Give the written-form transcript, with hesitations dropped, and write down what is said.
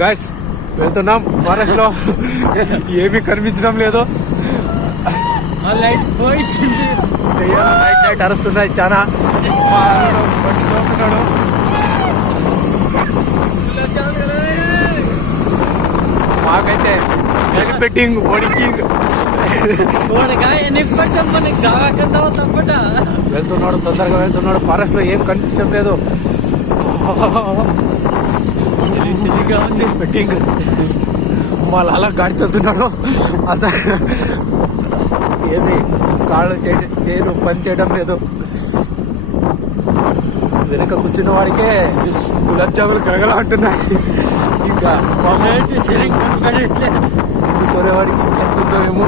Guys వెళ్తున్నాం forest లో. ఏమీ కనిపించడం లేదు. లైట్ పోయింది. నైట్ నైట్ అరుస్తున్నాయి చాలా. మాకైతే పెట్టింగ్ ఓడికింగ్ వెళ్తున్నాడు, తొందరగా వెళ్తున్నాడు. ఫారెస్ట్ లో ఏం కనిపించడం లేదు. పెట్టింగ్ మా లాలా గాడి వెళ్తున్నాడు. అసలు ఏమి కాళ్ళు చేయరు, పని చేయడం లేదు. వెనక కూర్చున్న వాడికే గులాబ్ జాములు కరగలా అంటున్నాయి. ఇంకా ఇది కొనేవాడికి ఇంకెంతుందో ఏమో.